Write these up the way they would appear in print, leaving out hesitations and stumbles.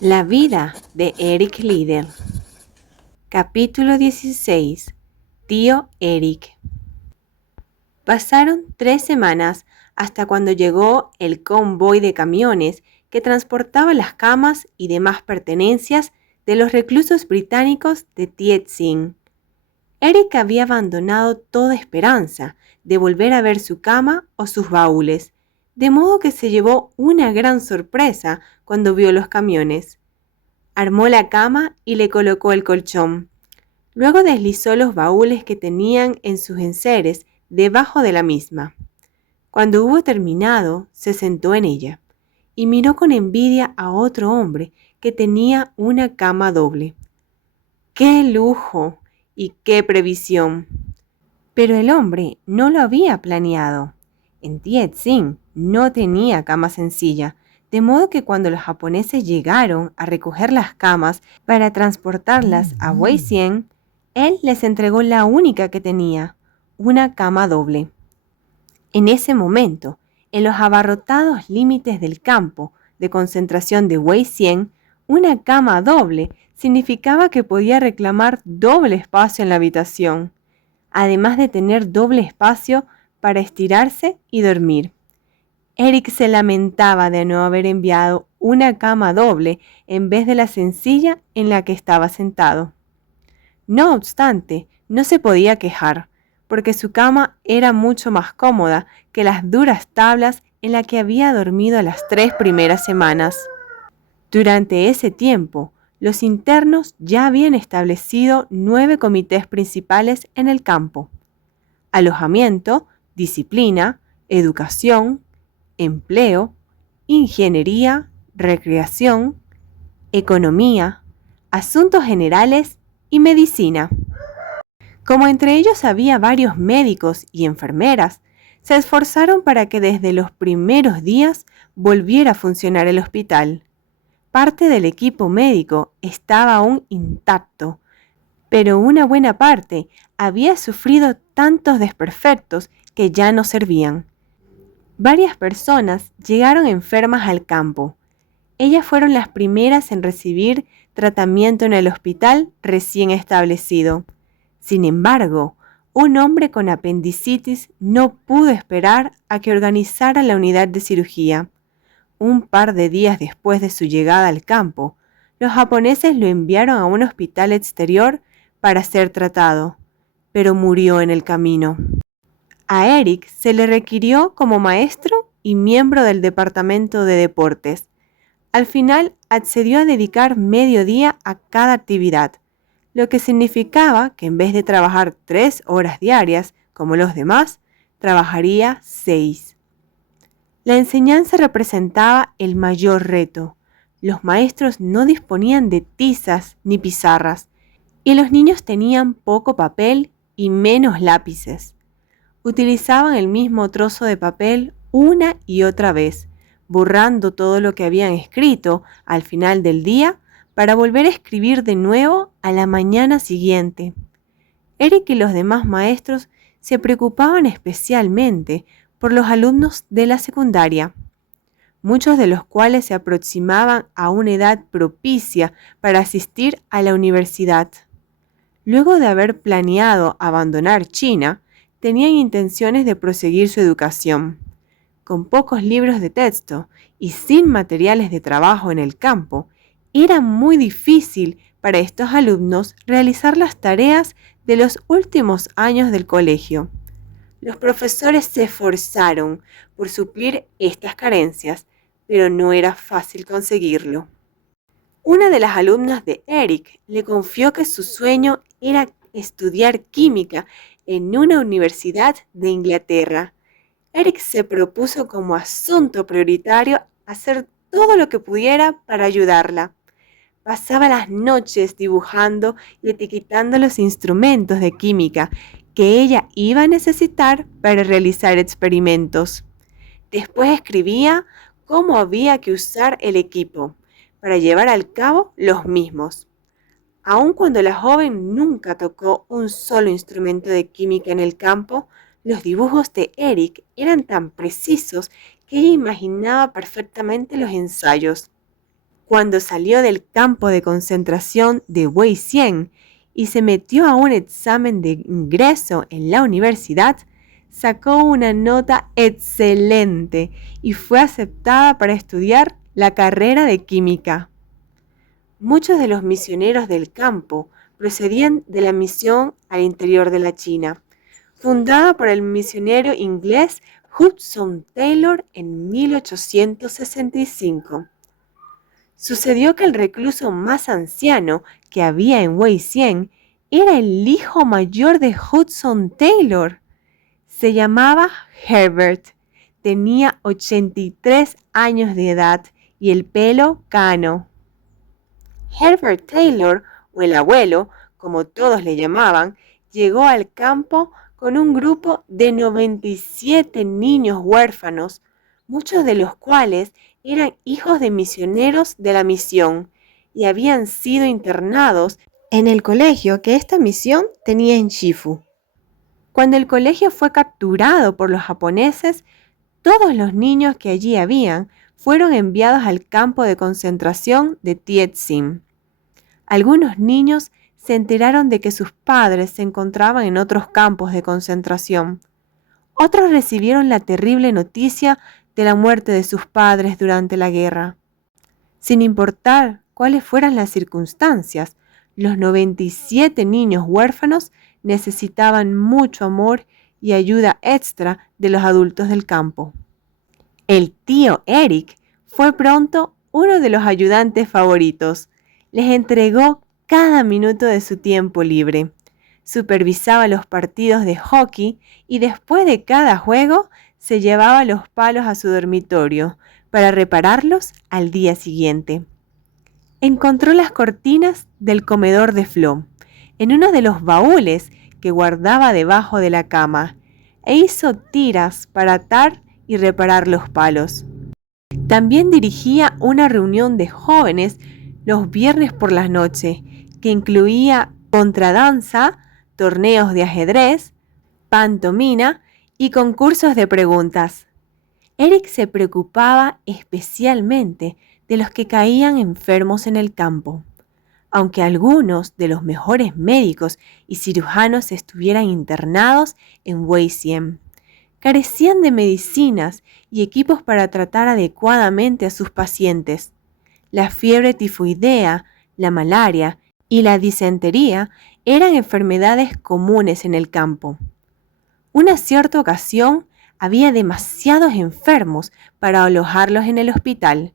La vida de Eric Liddell. Capítulo 16. Tío Eric. Pasaron 3 semanas hasta cuando llegó el convoy de camiones que transportaba las camas y demás pertenencias de los reclusos británicos de Tiet Sing. Eric había abandonado toda esperanza de volver a ver su cama o sus baúles, de modo que se llevó una gran sorpresa cuando vio los camiones. Armó la cama y le colocó el colchón. Luego deslizó los baúles que tenían en sus enseres debajo de la misma. Cuando hubo terminado, se sentó en ella y miró con envidia a otro hombre que tenía una cama doble. ¡Qué lujo y qué previsión! Pero el hombre no lo había planeado. En Tiet Sing no tenía cama sencilla, de modo que cuando los japoneses llegaron a recoger las camas para transportarlas a Weisien, él les entregó la única que tenía, una cama doble. En ese momento, en los abarrotados límites del campo de concentración de Weisien, una cama doble significaba que podía reclamar doble espacio en la habitación, además de tener doble espacio para estirarse y dormir. Eric se lamentaba de no haber enviado una cama doble en vez de la sencilla en la que estaba sentado. No obstante, no se podía quejar, porque su cama era mucho más cómoda que las duras tablas en las que había dormido las 3 primeras semanas. Durante ese tiempo, los internos ya habían establecido 9 comités principales en el campo: alojamiento, disciplina, educación, empleo, ingeniería, recreación, economía, asuntos generales y medicina. Como entre ellos había varios médicos y enfermeras, se esforzaron para que desde los primeros días volviera a funcionar el hospital. Parte del equipo médico estaba aún intacto, pero una buena parte había sufrido tantos desperfectos que ya no servían. Varias personas llegaron enfermas al campo. Ellas fueron las primeras en recibir tratamiento en el hospital recién establecido. Sin embargo, un hombre con apendicitis no pudo esperar a que organizara la unidad de cirugía. Un par de días después de su llegada al campo, los japoneses lo enviaron a un hospital exterior para ser tratado, pero murió en el camino. A Eric se le requirió como maestro y miembro del departamento de deportes. Al final accedió a dedicar medio día a cada actividad, lo que significaba que en vez de trabajar 3 horas diarias, como los demás, trabajaría 6. La enseñanza representaba el mayor reto. Los maestros no disponían de tizas ni pizarras, y los niños tenían poco papel y menos lápices. Utilizaban el mismo trozo de papel una y otra vez, borrando todo lo que habían escrito al final del día para volver a escribir de nuevo a la mañana siguiente. Eric y los demás maestros se preocupaban especialmente por los alumnos de la secundaria, muchos de los cuales se aproximaban a una edad propicia para asistir a la universidad. Luego de haber planeado abandonar China, tenían intenciones de proseguir su educación. Con pocos libros de texto y sin materiales de trabajo en el campo, era muy difícil para estos alumnos realizar las tareas de los últimos años del colegio. Los profesores se esforzaron por suplir estas carencias, pero no era fácil conseguirlo. Una de las alumnas de Eric le confió que su sueño era estudiar química en una universidad de Inglaterra. Eric se propuso como asunto prioritario hacer todo lo que pudiera para ayudarla. Pasaba las noches dibujando y etiquetando los instrumentos de química que ella iba a necesitar para realizar experimentos. Después escribía cómo había que usar el equipo para llevar al cabo los mismos. Aun cuando la joven nunca tocó un solo instrumento de química en el campo, los dibujos de Eric eran tan precisos que ella imaginaba perfectamente los ensayos. Cuando salió del campo de concentración de Wei-Hsien y se metió a un examen de ingreso en la universidad, sacó una nota excelente y fue aceptada para estudiar la carrera de química. Muchos de los misioneros del campo procedían de la misión al interior de la China, fundada por el misionero inglés Hudson Taylor en 1865. Sucedió que el recluso más anciano que había en Wei-Hsien era el hijo mayor de Hudson Taylor. Se llamaba Herbert, tenía 83 años de edad y el pelo cano. Herbert Taylor, o el abuelo, como todos le llamaban, llegó al campo con un grupo de 97 niños huérfanos, muchos de los cuales eran hijos de misioneros de la misión y habían sido internados en el colegio que esta misión tenía en Shifu. Cuando el colegio fue capturado por los japoneses, todos los niños que allí habían fueron enviados al campo de concentración de Tietzing. Algunos niños se enteraron de que sus padres se encontraban en otros campos de concentración. Otros recibieron la terrible noticia de la muerte de sus padres durante la guerra. Sin importar cuáles fueran las circunstancias, los 97 niños huérfanos necesitaban mucho amor y ayuda extra de los adultos del campo. El tío Eric fue pronto uno de los ayudantes favoritos. Les entregó cada minuto de su tiempo libre. Supervisaba los partidos de hockey y después de cada juego se llevaba los palos a su dormitorio para repararlos al día siguiente. Encontró las cortinas del comedor de Flo en uno de los baúles que guardaba debajo de la cama e hizo tiras para atar y reparar los palos. También dirigía una reunión de jóvenes los viernes por las noches que incluía contradanza, torneos de ajedrez, pantomima y concursos de preguntas. Eric se preocupaba especialmente de los que caían enfermos en el campo. Aunque algunos de los mejores médicos y cirujanos estuvieran internados en Wei-Hsien, carecían de medicinas y equipos para tratar adecuadamente a sus pacientes. La fiebre tifoidea, la malaria y la disentería eran enfermedades comunes en el campo. Una cierta ocasión había demasiados enfermos para alojarlos en el hospital,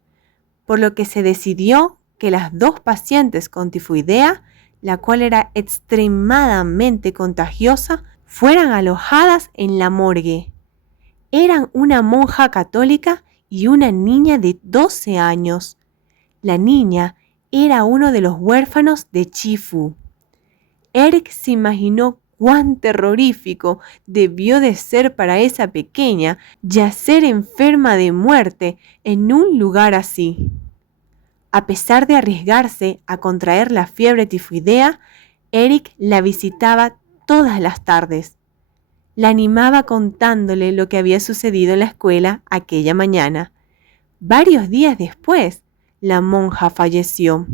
por lo que se decidió que las 2 pacientes con tifoidea, la cual era extremadamente contagiosa, fueran alojadas en la morgue. Eran una monja católica y una niña de 12 años. La niña era uno de los huérfanos de Shifu. Eric se imaginó cuán terrorífico debió de ser para esa pequeña yacer enferma de muerte en un lugar así. A pesar de arriesgarse a contraer la fiebre tifoidea, Eric la visitaba todas las tardes. La animaba contándole lo que había sucedido en la escuela aquella mañana. Varios días después, la monja falleció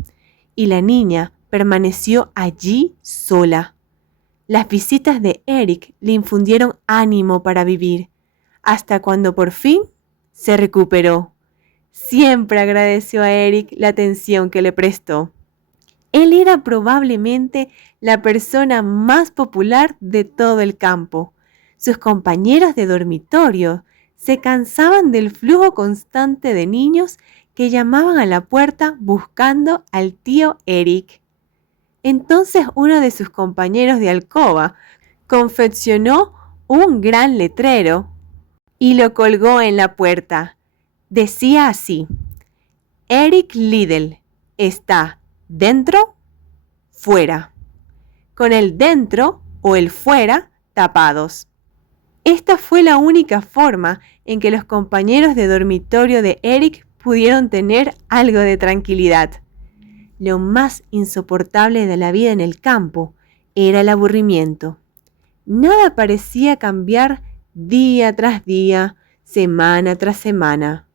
y la niña permaneció allí sola. Las visitas de Eric le infundieron ánimo para vivir, hasta cuando por fin se recuperó. Siempre agradeció a Eric la atención que le prestó. Él era probablemente la persona más popular de todo el campo. Sus compañeros de dormitorio se cansaban del flujo constante de niños que llamaban a la puerta buscando al tío Eric. Entonces uno de sus compañeros de alcoba confeccionó un gran letrero y lo colgó en la puerta. Decía así: Eric Liddell está dentro, fuera, con el dentro o el fuera tapados. Esta fue la única forma en que los compañeros de dormitorio de Eric pudieron tener algo de tranquilidad. Lo más insoportable de la vida en el campo era el aburrimiento. Nada parecía cambiar día tras día, semana tras semana.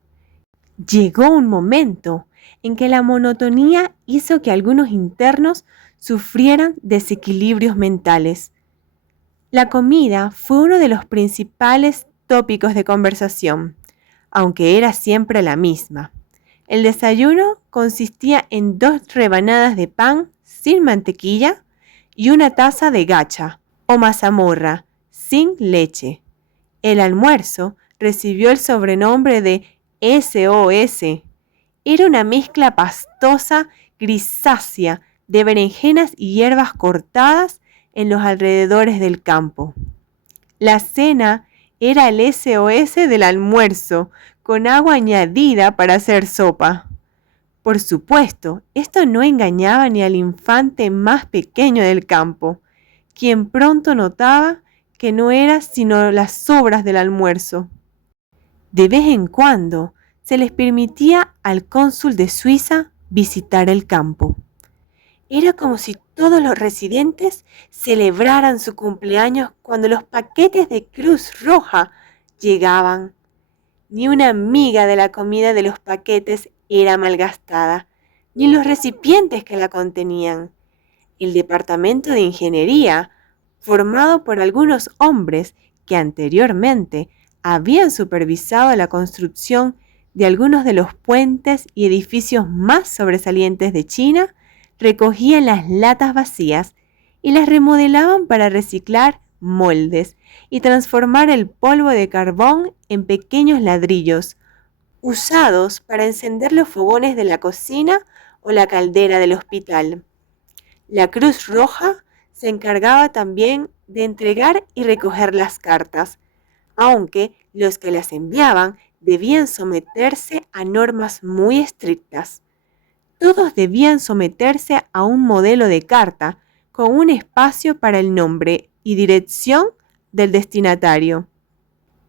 Llegó un momento en que la monotonía hizo que algunos internos sufrieran desequilibrios mentales. La comida fue uno de los principales tópicos de conversación, aunque era siempre la misma. El desayuno consistía en 2 rebanadas de pan sin mantequilla y una taza de gacha o mazamorra sin leche. El almuerzo recibió el sobrenombre de SOS. Era una mezcla pastosa, grisácea, de berenjenas y hierbas cortadas en los alrededores del campo. La cena era el SOS del almuerzo, con agua añadida para hacer sopa. Por supuesto, esto no engañaba ni al infante más pequeño del campo, quien pronto notaba que no era sino las sobras del almuerzo. De vez en cuando se les permitía al cónsul de Suiza visitar el campo. Era como si todos los residentes celebraran su cumpleaños cuando los paquetes de Cruz Roja llegaban. Ni una miga de la comida de los paquetes era malgastada, ni los recipientes que la contenían. El departamento de ingeniería, formado por algunos hombres que anteriormente habían supervisado la construcción de algunos de los puentes y edificios más sobresalientes de China, recogían las latas vacías y las remodelaban para reciclar moldes y transformar el polvo de carbón en pequeños ladrillos, usados para encender los fogones de la cocina o la caldera del hospital. La Cruz Roja se encargaba también de entregar y recoger las cartas, aunque los que las enviaban debían someterse a normas muy estrictas. Todos debían someterse a un modelo de carta con un espacio para el nombre y dirección del destinatario.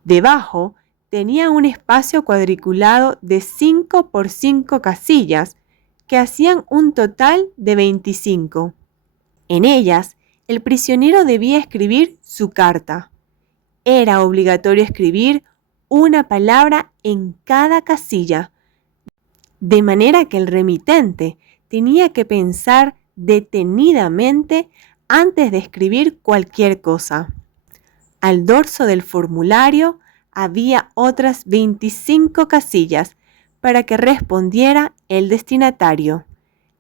Debajo tenía un espacio cuadriculado de 5 por 5 casillas, que hacían un total de 25. En ellas, el prisionero debía escribir su carta. Era obligatorio escribir una palabra en cada casilla, de manera que el remitente tenía que pensar detenidamente antes de escribir cualquier cosa. Al dorso del formulario había otras 25 casillas para que respondiera el destinatario.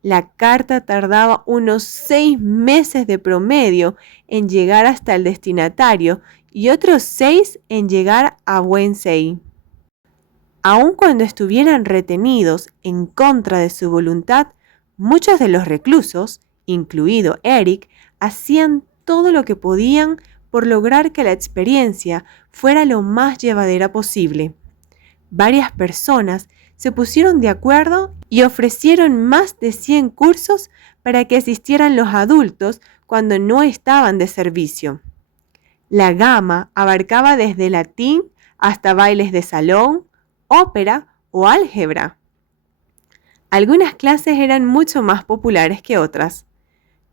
La carta tardaba unos 6 meses de promedio en llegar hasta el destinatario y otros 6 en llegar a Wennsey. Aun cuando estuvieran retenidos en contra de su voluntad, muchos de los reclusos, incluido Eric, hacían todo lo que podían por lograr que la experiencia fuera lo más llevadera posible. Varias personas se pusieron de acuerdo y ofrecieron más de 100 cursos para que asistieran los adultos cuando no estaban de servicio. La gama abarcaba desde latín hasta bailes de salón, ópera o álgebra. Algunas clases eran mucho más populares que otras.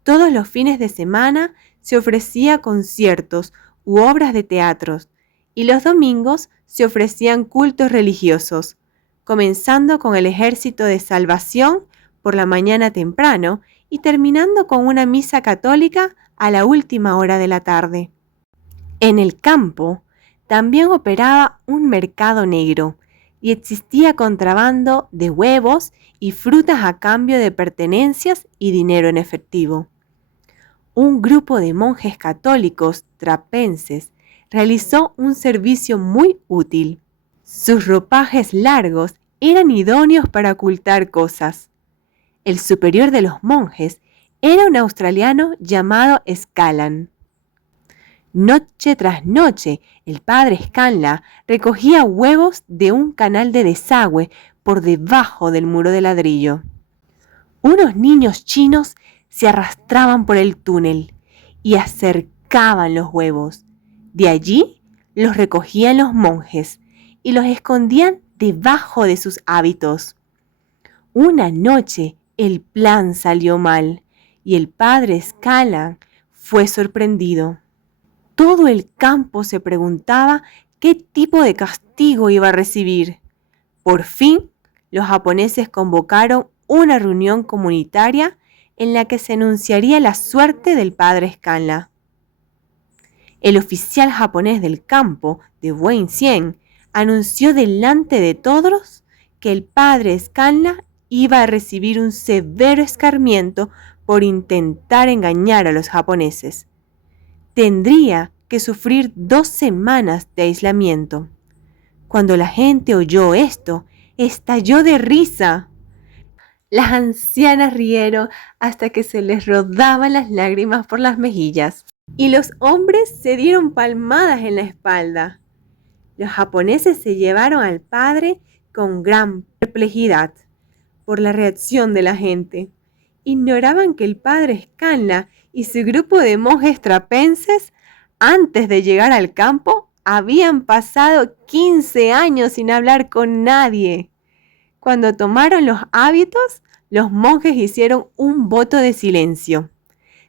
Todos los fines de semana se ofrecía conciertos u obras de teatro, y los domingos se ofrecían cultos religiosos, comenzando con el Ejército de Salvación por la mañana temprano y terminando con una misa católica a la última hora de la tarde. En el campo también operaba un mercado negro y existía contrabando de huevos y frutas a cambio de pertenencias y dinero en efectivo. Un grupo de monjes católicos trapenses realizó un servicio muy útil. Sus ropajes largos eran idóneos para ocultar cosas. El superior de los monjes era un australiano llamado Scanlan. Noche tras noche, el padre Scanlan recogía huevos de un canal de desagüe por debajo del muro de ladrillo. Unos niños chinos se arrastraban por el túnel y acercaban los huevos. De allí los recogían los monjes y los escondían debajo de sus hábitos. Una noche el plan salió mal y el padre Scanlan fue sorprendido. Todo el campo se preguntaba qué tipo de castigo iba a recibir. Por fin, los japoneses convocaron una reunión comunitaria en la que se anunciaría la suerte del padre Scanla. El oficial japonés del campo de Wenzhou anunció delante de todos que el padre Scanla iba a recibir un severo escarmiento por intentar engañar a los japoneses. Tendría que sufrir 2 semanas de aislamiento. Cuando la gente oyó esto, estalló de risa. Las ancianas rieron hasta que se les rodaban las lágrimas por las mejillas, y los hombres se dieron palmadas en la espalda. Los japoneses se llevaron al padre con gran perplejidad por la reacción de la gente. Ignoraban que el padre Scanla y su grupo de monjes trapenses, antes de llegar al campo, habían pasado 15 años sin hablar con nadie. Cuando tomaron los hábitos, los monjes hicieron un voto de silencio.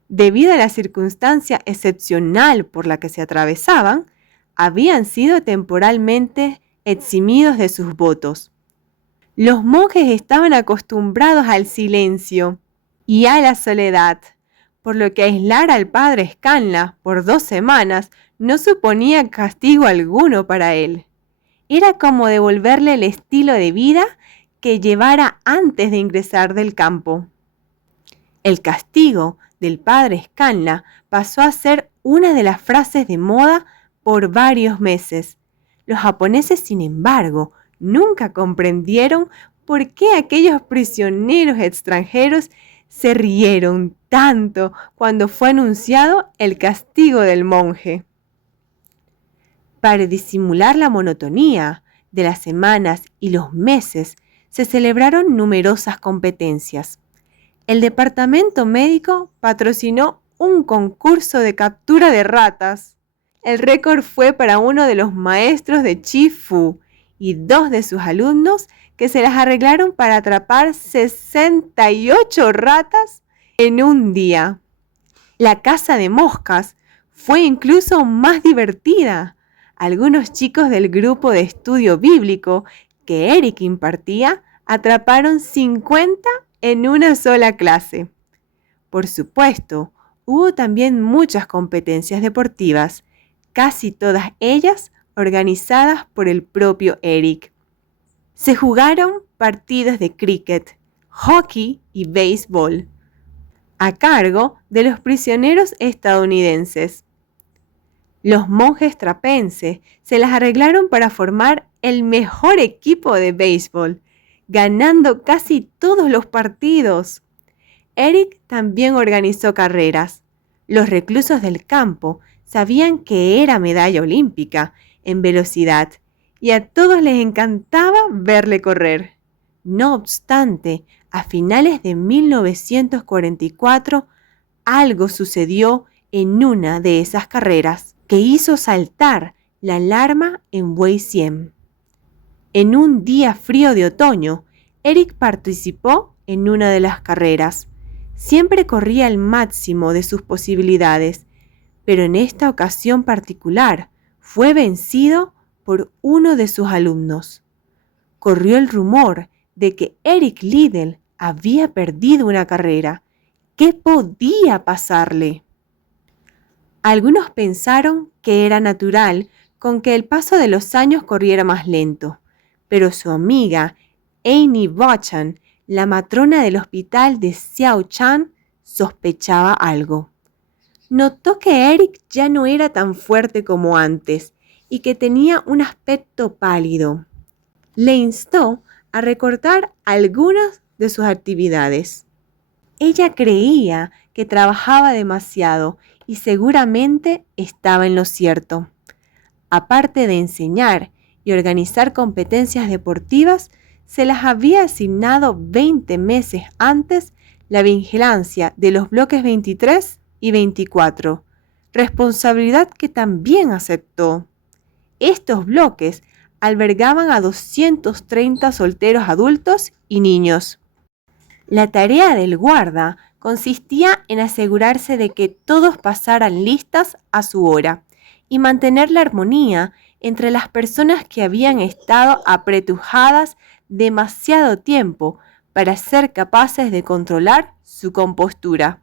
Debido a la circunstancia excepcional por la que se atravesaban, habían sido temporalmente eximidos de sus votos. Los monjes estaban acostumbrados al silencio y a la soledad, por lo que aislar al padre Scanla por 2 semanas no suponía castigo alguno para él. Era como devolverle el estilo de vida que llevara antes de ingresar del campo. El castigo del padre Scanla pasó a ser una de las frases de moda por varios meses. Los japoneses, sin embargo, nunca comprendieron por qué aquellos prisioneros extranjeros se rieron tanto cuando fue anunciado el castigo del monje. Para disimular la monotonía de las semanas y los meses, se celebraron numerosas competencias. El departamento médico patrocinó un concurso de captura de ratas. El récord fue para uno de los maestros de Chi-Fu y 2 de sus alumnos que se las arreglaron para atrapar 68 ratas en un día. La caza de moscas fue incluso más divertida. Algunos chicos del grupo de estudio bíblico que Eric impartía atraparon 50 en una sola clase. Por supuesto, hubo también muchas competencias deportivas, casi todas ellas organizadas por el propio Eric. Se jugaron partidos de cricket, hockey y béisbol, a cargo de los prisioneros estadounidenses. Los monjes trapenses se las arreglaron para formar el mejor equipo de béisbol, ganando casi todos los partidos. Eric también organizó carreras. Los reclusos del campo sabían que era medalla olímpica en velocidad y a todos les encantaba verle correr. No obstante, a finales de 1944, algo sucedió en una de esas carreras que hizo saltar la alarma en Wenzhou. En un día frío de otoño, Eric participó en una de las carreras. Siempre corría al máximo de sus posibilidades, pero en esta ocasión particular fue vencido por uno de sus alumnos. Corrió el rumor de que Eric Liddell había perdido una carrera. ¿Qué podía pasarle? Algunos pensaron que era natural con que el paso de los años corriera más lento, pero su amiga Annie Bochan, la matrona del hospital de Xiaochan, sospechaba algo. Notó que Eric ya no era tan fuerte como antes y que tenía un aspecto pálido. Le instó a recortar algunas de sus actividades. Ella creía que trabajaba demasiado y seguramente estaba en lo cierto. Aparte de enseñar y organizar competencias deportivas, se las había asignado 20 meses antes la vigilancia de los bloques 23 y 24, responsabilidad que también aceptó. Estos bloques albergaban a 230 solteros adultos y niños. La tarea del guarda consistía en asegurarse de que todos pasaran listas a su hora y mantener la armonía entre las personas que habían estado apretujadas demasiado tiempo para ser capaces de controlar su compostura.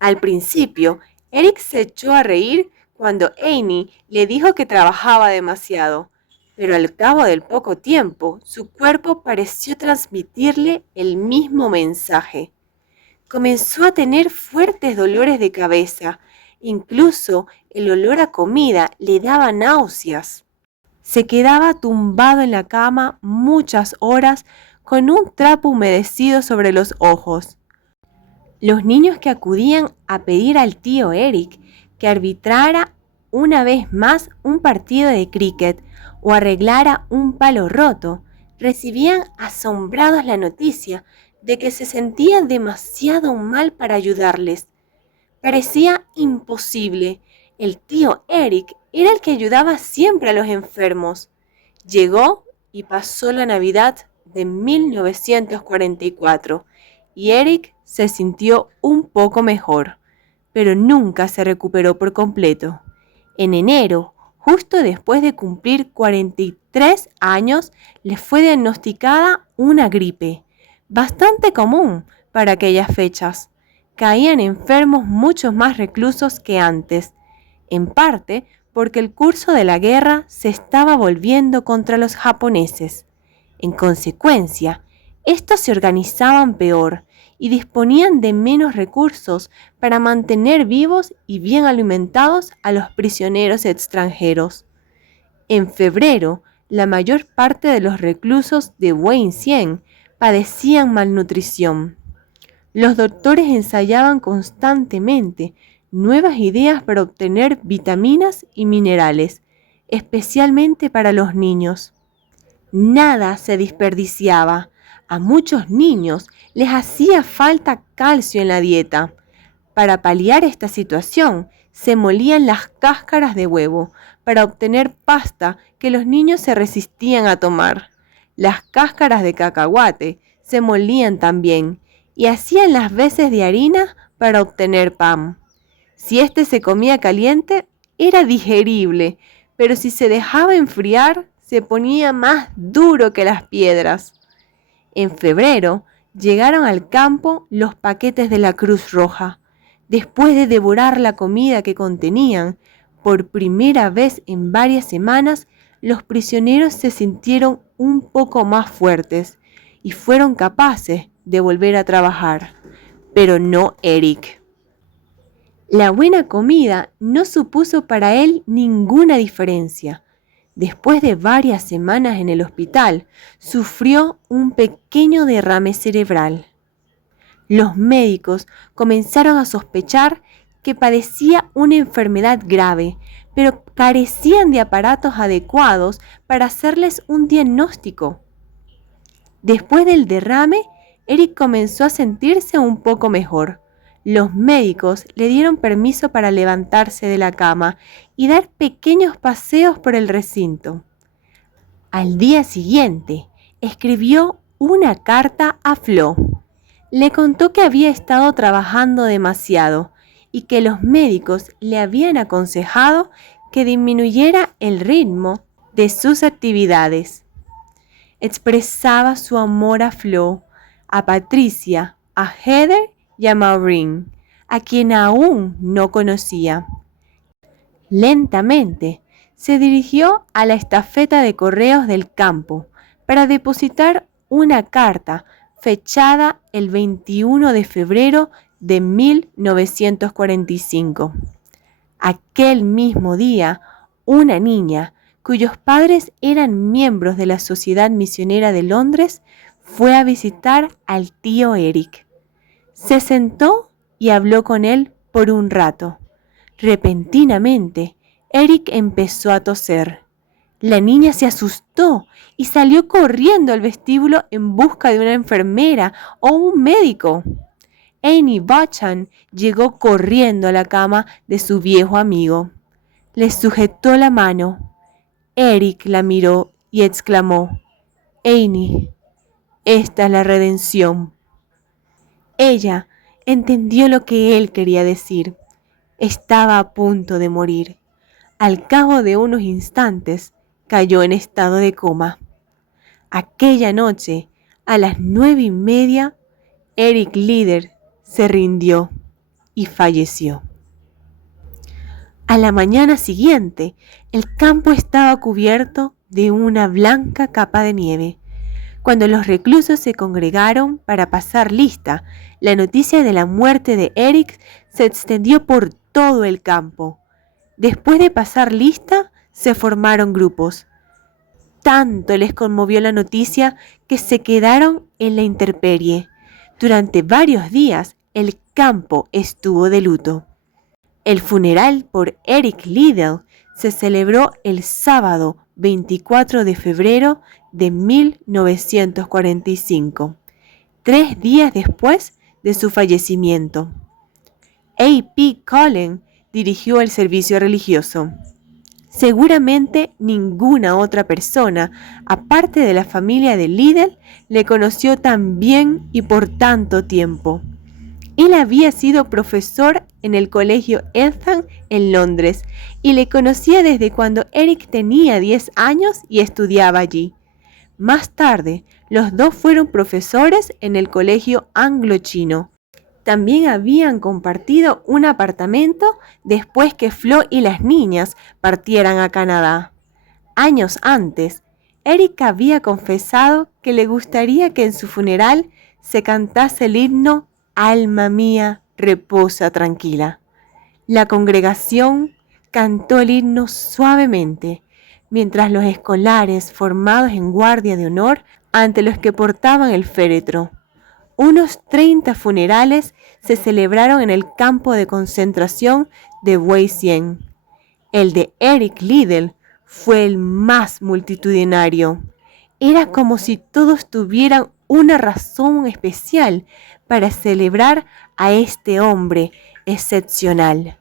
Al principio, Eric se echó a reír cuando Annie le dijo que trabajaba demasiado, pero al cabo del poco tiempo, su cuerpo pareció transmitirle el mismo mensaje. Comenzó a tener fuertes dolores de cabeza, incluso el olor a comida le daba náuseas. Se quedaba tumbado en la cama muchas horas con un trapo humedecido sobre los ojos. Los niños que acudían a pedir al tío Eric que arbitrara una vez más un partido de cricket o arreglara un palo roto, recibían asombrados la noticia de que se sentía demasiado mal para ayudarles. Parecía imposible. El tío Eric era el que ayudaba siempre a los enfermos. Llegó y pasó la Navidad de 1944 y Eric se sintió un poco mejor, pero nunca se recuperó por completo. En enero, justo después de cumplir 43 años, le fue diagnosticada una gripe, bastante común para aquellas fechas. Caían enfermos muchos más reclusos que antes, en parte porque el curso de la guerra se estaba volviendo contra los japoneses. En consecuencia, estos se organizaban peor y disponían de menos recursos para mantener vivos y bien alimentados a los prisioneros extranjeros. En febrero, la mayor parte de los reclusos de Wei-Hsien padecían malnutrición. Los doctores ensayaban constantemente nuevas ideas para obtener vitaminas y minerales, especialmente para los niños. Nada se desperdiciaba. A muchos niños les hacía falta calcio en la dieta. Para paliar esta situación, se molían las cáscaras de huevo para obtener pasta que los niños se resistían a tomar. Las cáscaras de cacahuate se molían también y hacían las veces de harina para obtener pan. Si este se comía caliente, era digerible, pero si se dejaba enfriar, se ponía más duro que las piedras. En febrero, llegaron al campo los paquetes de la Cruz Roja. Después de devorar la comida que contenían, por primera vez en varias semanas, los prisioneros se sintieron un poco más fuertes y fueron capaces de volver a trabajar, pero no Eric. La buena comida no supuso para él ninguna diferencia. Después de varias semanas en el hospital, sufrió un pequeño derrame cerebral. Los médicos comenzaron a sospechar que padecía una enfermedad grave, pero carecían de aparatos adecuados para hacerles un diagnóstico. Después del derrame, Eric comenzó a sentirse un poco mejor. Los médicos le dieron permiso para levantarse de la cama y dar pequeños paseos por el recinto. Al día siguiente, escribió una carta a Flo. Le contó que había estado trabajando demasiado y que los médicos le habían aconsejado que disminuyera el ritmo de sus actividades. Expresaba su amor a Flo, a Patricia, a Heather y a Maureen, a quien aún no conocía. Lentamente se dirigió a la estafeta de correos del campo para depositar una carta fechada el 21 de febrero de 1945. Aquel mismo día, una niña, cuyos padres eran miembros de la Sociedad Misionera de Londres, fue a visitar al tío Eric. Se sentó y habló con él por un rato. Repentinamente, Eric empezó a toser. La niña se asustó y salió corriendo al vestíbulo en busca de una enfermera o un médico. Annie Buchan llegó corriendo a la cama de su viejo amigo. Le sujetó la mano. Eric la miró y exclamó: «Annie, esta es la redención». Ella entendió lo que él quería decir. Estaba a punto de morir. Al cabo de unos instantes, cayó en estado de coma. Aquella noche, a las 9:30, Eric Liddell se rindió y falleció. A la mañana siguiente, el campo estaba cubierto de una blanca capa de nieve. Cuando los reclusos se congregaron para pasar lista, la noticia de la muerte de Eric se extendió por todo el campo. Después de pasar lista, se formaron grupos. Tanto les conmovió la noticia que se quedaron en la intemperie. Durante varios días, el campo estuvo de luto. El funeral por Eric Liddell se celebró el sábado 24 de febrero de 1945, 3 días después de su fallecimiento. A.P. Cullen dirigió el servicio religioso. Seguramente ninguna otra persona, aparte de la familia de Liddell, le conoció tan bien y por tanto tiempo. Él había sido profesor en el colegio Eltham en Londres y le conocía desde cuando Eric tenía 10 años y estudiaba allí. Más tarde, los dos fueron profesores en el colegio anglo-chino. También habían compartido un apartamento después que Flo y las niñas partieran a Canadá. Años antes, Eric había confesado que le gustaría que en su funeral se cantase el himno «Alma mía, reposa tranquila». La congregación cantó el himno suavemente, mientras los escolares formados en guardia de honor ante los que portaban el féretro. Unos 30 funerales se celebraron en el campo de concentración de Wei-Hsien. El de Eric Liddell fue el más multitudinario. Era como si todos tuvieran una razón especial para celebrar a este hombre excepcional.